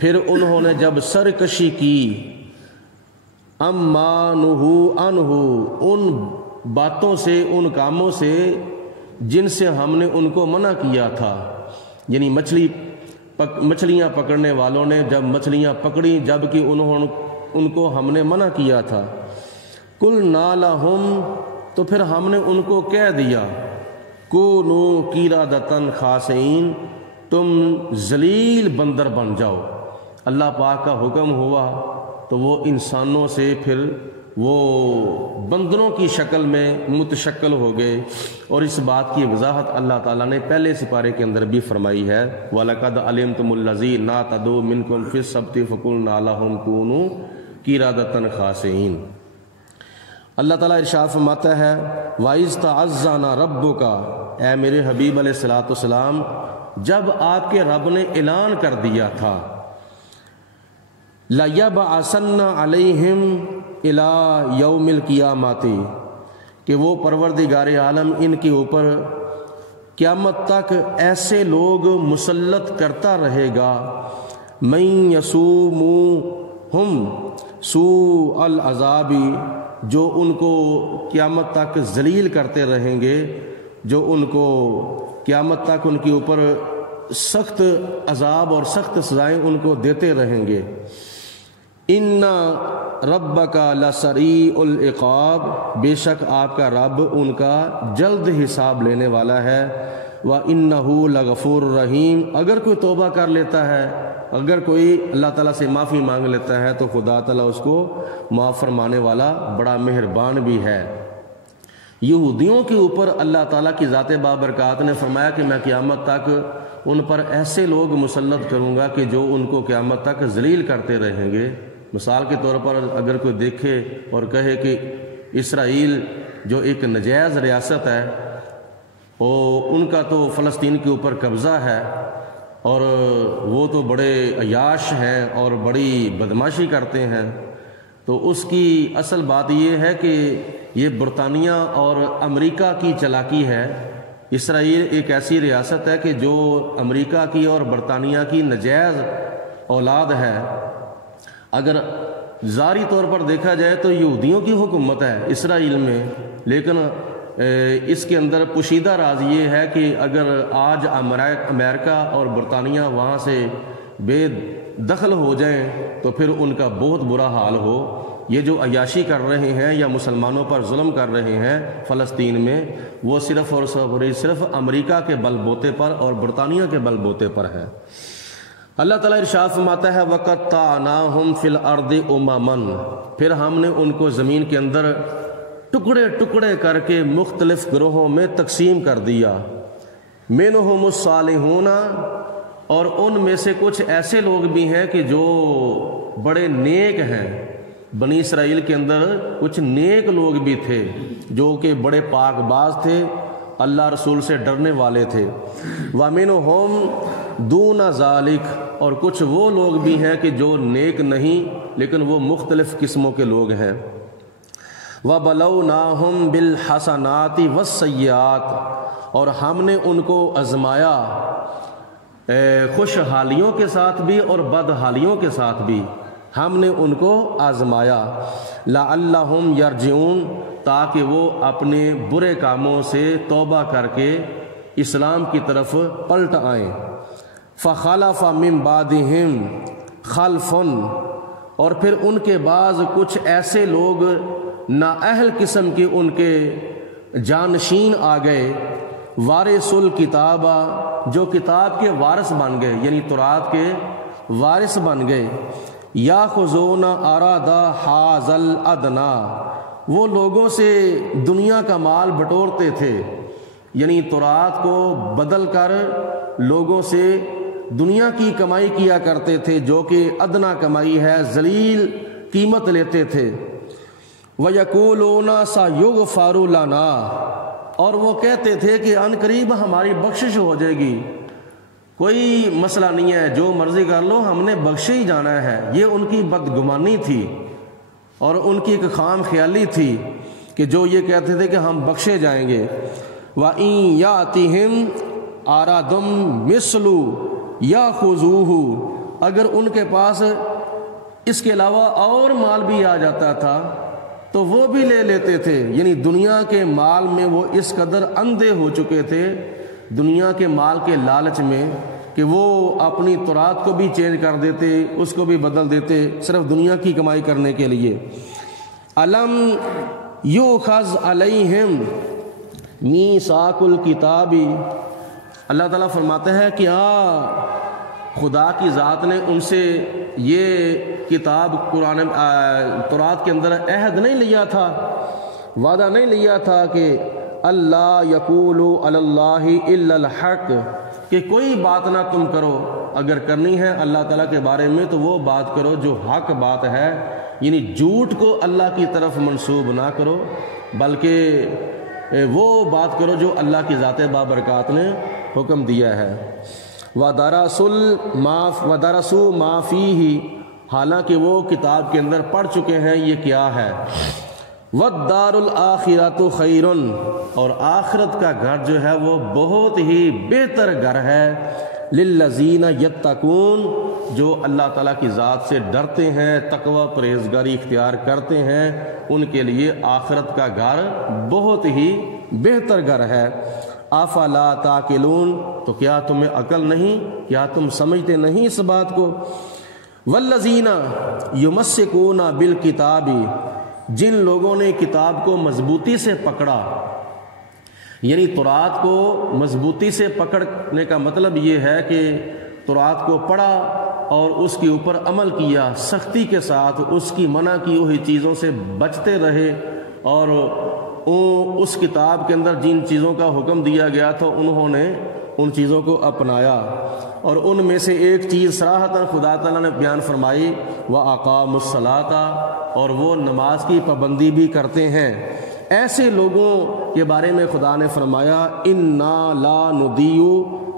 پھر انہوں نے جب سرکشی کی اما نہو عنہ، ان باتوں سے، ان کاموں سے جن سے ہم نے ان کو منع کیا تھا، یعنی مچھلیاں پکڑنے والوں نے جب مچھلیاں پکڑیں جبکہ ان کو ہم نے منع کیا تھا، قلنا لہم، تو پھر ہم نے ان کو کہہ دیا کونوا قردۃ خاسئین، تم ذلیل بندر بن جاؤ۔ اللہ پاک کا حکم ہوا تو وہ انسانوں سے پھر وہ بندروں کی شکل میں متشکل ہو گئے، اور اس بات کی وضاحت اللہ تعالیٰ نے پہلے سپارے کے اندر بھی فرمائی ہے، وَلَقَدْ عَلِمْتُمُ الَّذِينَ اعْتَدَوْا مِنْكُمْ فِي السَّبْتِ فَقُلْنَا لَهُمْ كُونُوا قِرَدَةً خَاسِئِينَ۔ اللہ تعالیٰ ارشاد فرماتا ہے وَإِذْ تَعَزَّنَ رَبُّكَ، اے میرے حبیب علیہ الصلوٰۃ والسلام، جب آپ کے رب نے اعلان کر دیا تھا لَيَبْعَثَنَّ عَلَيْهِمْ إِلَىٰ يَوْمِ الْقِيَامَةِ، کہ وہ پروردگار عالم ان کے اوپر قیامت تک ایسے لوگ مسلط کرتا رہے گا، مَن يَسُومُوهُمْ سُوءَ الْعَذَابِ، جو ان کو قیامت تک ذلیل کرتے رہیں گے، جو ان کو قیامت تک ان کے اوپر سخت عذاب اور سخت سزائیں ان کو دیتے رہیں گے۔ ان ربک لسریع العقاب، بے شک آپ کا رب ان کا جلد حساب لینے والا ہے، وَإِنَّهُ لَغَفُورٌ رَحِيمٌ، اگر کوئی توبہ کر لیتا ہے، اگر کوئی اللہ تعالیٰ سے معافی مانگ لیتا ہے تو خدا تعالیٰ اس کو معاف فرمانے والا بڑا مہربان بھی ہے۔ یہودیوں کے اوپر اللہ تعالیٰ کی ذات بابرکات نے فرمایا کہ میں قیامت تک ان پر ایسے لوگ مسلط کروں گا کہ جو ان کو قیامت تک ذلیل کرتے رہیں گے۔ مثال کے طور پر اگر کوئی دیکھے اور کہے کہ اسرائیل جو ایک نجائز ریاست ہے، ان کا تو فلسطین کے اوپر قبضہ ہے اور وہ تو بڑے عیاش ہیں اور بڑی بدماشی کرتے ہیں، تو اس کی اصل بات یہ ہے کہ یہ برطانیہ اور امریکہ کی چالاکی ہے۔ اسرائیل ایک ایسی ریاست ہے کہ جو امریکہ کی اور برطانیہ کی نجائز اولاد ہے۔ اگر ظاہری طور پر دیکھا جائے تو یہودیوں کی حکومت ہے اسرائیل میں، لیکن اس کے اندر پوشیدہ راز یہ ہے کہ اگر آج امریکہ اور برطانیہ وہاں سے بے دخل ہو جائیں تو پھر ان کا بہت برا حال ہو۔ یہ جو عیاشی کر رہے ہیں یا مسلمانوں پر ظلم کر رہے ہیں فلسطین میں، وہ صرف اور صرف امریکہ کے بل بوتے پر اور برطانیہ کے بل بوتے پر ہے۔ اللہ تعالیٰ ارشاد فرماتا ہے وَقَطَّعْنَاهُمْ فِي الْأَرْضِ أُمَمًا، پھر ہم نے ان کو زمین کے اندر ٹکڑے ٹکڑے کر کے مختلف گروہوں میں تقسیم کر دیا، مِنْهُمُ الصَّالِحُونَ، اور ان میں سے کچھ ایسے لوگ بھی ہیں کہ جو بڑے نیک ہیں۔ بنی اسرائیل کے اندر کچھ نیک لوگ بھی تھے جو کہ بڑے پاک باز تھے، اللہ رسول سے ڈرنے والے تھے۔ وَمِنْهُمْ دُونَ ذَلِكَ، اور کچھ وہ لوگ بھی ہیں کہ جو نیک نہیں لیکن وہ مختلف قسموں کے لوگ ہیں۔ وَبَلَوْنَاهُمْ بِالْحَسَنَاتِ وَالسَّيِّئَاتِ، اور ہم نے ان کو آزمایا خوشحالیوں کے ساتھ بھی اور بدحالیوں کے ساتھ بھی، ہم نے ان کو آزمایا، لَعَلَّهُمْ يَرْجِعُونَ، تاکہ وہ اپنے برے کاموں سے توبہ کر کے اسلام کی طرف پلٹ آئیں۔ فَخَلَفَ مِن بَعْدِهِمْ خَلْفٌ، اور پھر ان کے بعض کچھ ایسے لوگ نااہل قسم کے ان کے جانشین آ گئے، وارث الکتاب، جو کتاب کے وارث بن گئے، یعنی تورات کے وارث بن گئے۔ یاخذون عرض ھذا الادنی، وہ لوگوں سے دنیا کا مال بٹورتے تھے، یعنی تورات کو بدل کر لوگوں سے دنیا کی کمائی کیا کرتے تھے جو کہ ادنا کمائی ہے، ذلیل قیمت لیتے تھے۔ وَيَقُولُونَ سَيُغْفَرُ لَنَا، اور وہ کہتے تھے کہ ان قریب ہماری بخشش ہو جائے گی، کوئی مسئلہ نہیں ہے، جو مرضی کر لو، ہم نے بخشے ہی جانا ہے۔ یہ ان کی بدگمانی تھی اور ان کی ایک خام خیالی تھی کہ جو یہ کہتے تھے کہ ہم بخشے جائیں گے۔ وَإِن يَأْتِهِمْ عَرَضٌ مِثْلُ يَأْخُذُوهُ، اگر ان کے پاس اس کے علاوہ اور مال بھی آ جاتا تھا تو وہ بھی لے لیتے تھے، یعنی دنیا کے مال میں وہ اس قدر اندھے ہو چکے تھے دنیا کے مال کے لالچ میں کہ وہ اپنی تورات کو بھی چینج کر دیتے، اس کو بھی بدل دیتے صرف دنیا کی کمائی کرنے کے لیے۔ الم یؤخذ علیہم میثاق الکتاب، اللہ تعالیٰ فرماتا ہے کہ خدا کی ذات نے ان سے یہ کتاب قرآن تورات کے اندر عہد نہیں لیا تھا، وعدہ نہیں لیا تھا کہ اللہ یقولوا علی اللہ الا الحق، کہ کوئی بات نہ تم کرو، اگر کرنی ہے اللہ تعالیٰ کے بارے میں تو وہ بات کرو جو حق بات ہے، یعنی جھوٹ کو اللہ کی طرف منسوب نہ کرو بلکہ وہ بات کرو جو اللہ کی ذات بابرکات نے حکم دیا ہے۔ وَدَرَسُوا مَا فِيهِ، حالانکہ وہ کتاب کے اندر پڑھ چکے ہیں یہ کیا ہے۔ وَالدَّارُ الْآخِرَةُ خَيْرٌ، اور آخرت کا گھر جو ہے وہ بہت ہی بہتر گھر ہے، لِلَّذِينَ يَتَّقُونَ، جو اللہ تعالیٰ کی ذات سے ڈرتے ہیں، تقوی پرہیزگاری اختیار کرتے ہیں، ان کے لیے آخرت کا گھر بہت ہی بہتر گھر ہے۔ افلا تعقلون، تو کیا تمہیں عقل نہیں، کیا تم سمجھتے نہیں اس بات کو۔ والذین یمسکون بالکتاب، جن لوگوں نے کتاب کو مضبوطی سے پکڑا، یعنی تورات کو مضبوطی سے پکڑنے کا مطلب یہ ہے کہ تورات کو پڑھا اور اس کے اوپر عمل کیا، سختی کے ساتھ اس کی منع کی ہوئی چیزوں سے بچتے رہے، اور اس کتاب کے اندر جن چیزوں کا حکم دیا گیا تھا انہوں نے ان چیزوں کو اپنایا، اور ان میں سے ایک چیز صراحتاً خدا تعالیٰ نے بیان فرمائی، وَأَقَامُوا الصَّلَاةَ، اور وہ نماز کی پابندی بھی کرتے ہیں۔ ایسے لوگوں کے بارے میں خدا نے فرمایا اِنَّا لَا نُضِيعُ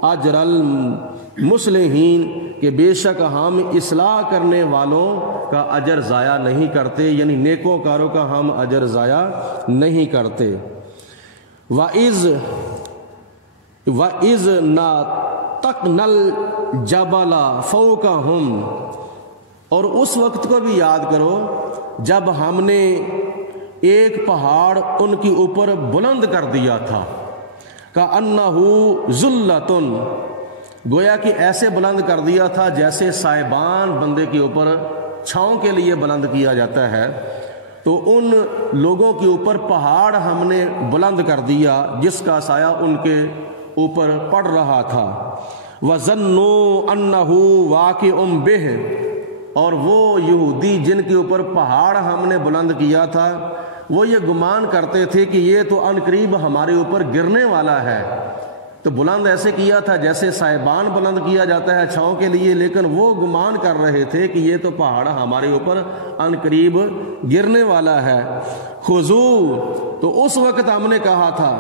أَجْرَ الْمُصْلِحِينَ، کہ بے شک ہم اصلاح کرنے والوں کا اجر ضائع نہیں کرتے، یعنی نیکوں کاروں کا ہم اجر ضائع نہیں کرتے۔ وَإِذْ نَتَقْنَا الْجَبَلَ فَوْقَهُمْ، اور اس وقت کو بھی یاد کرو جب ہم نے ایک پہاڑ ان کے اوپر بلند کر دیا تھا، كَأَنَّهُ ذُلَّةٌ، گویا کہ ایسے بلند کر دیا تھا جیسے سائبان بندے کے اوپر چھاؤں کے لیے بلند کیا جاتا ہے، تو ان لوگوں کے اوپر پہاڑ ہم نے بلند کر دیا جس کا سایہ ان کے اوپر پڑ رہا تھا۔ وَظَنُّوا أَنَّهُ وَاقِعٌ بِهِ، اور وہ یہودی جن کے اوپر پہاڑ ہم نے بلند کیا تھا وہ یہ گمان کرتے تھے کہ یہ تو عن قریب ہمارے اوپر گرنے والا ہے، تو بلند ایسے کیا تھا جیسے سائبان بلند کیا جاتا ہے چھاؤں کے لیے، لیکن وہ گمان کر رہے تھے کہ یہ تو پہاڑ ہمارے اوپر عن قریب گرنے والا ہے۔ خذو، تو اس وقت ہم نے کہا تھا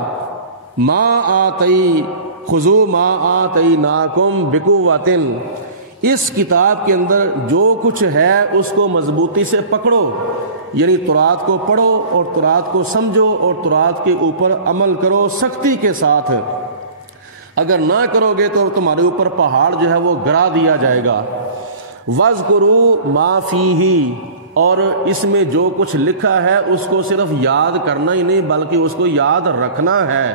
خذو ما آتیناکم بقوۃ، اس کتاب کے اندر جو کچھ ہے اس کو مضبوطی سے پکڑو، یعنی تورات کو پڑھو اور تورات کو سمجھو اور تورات کے اوپر عمل کرو سختی کے ساتھ، اگر نہ کرو گے تو تمہارے اوپر پہاڑ جو ہے وہ گرا دیا جائے گا۔ وَاذْكُرُوا مَا فِيهِ، اور اس میں جو کچھ لکھا ہے اس کو صرف یاد کرنا ہی نہیں بلکہ اس کو یاد رکھنا ہے۔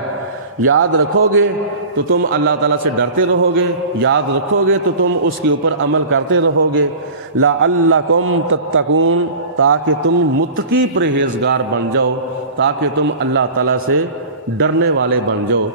یاد رکھو گے تو تم اللہ تعالیٰ سے ڈرتے رہو گے، یاد رکھو گے تو تم اس کے اوپر عمل کرتے رہو گے۔ لَعَلَّكُمْ تَتَّقُونَ، تاکہ تم متقی پرہیزگار بن جاؤ، تاکہ تم اللہ تعالیٰ سے ڈرنے والے بن جاؤ۔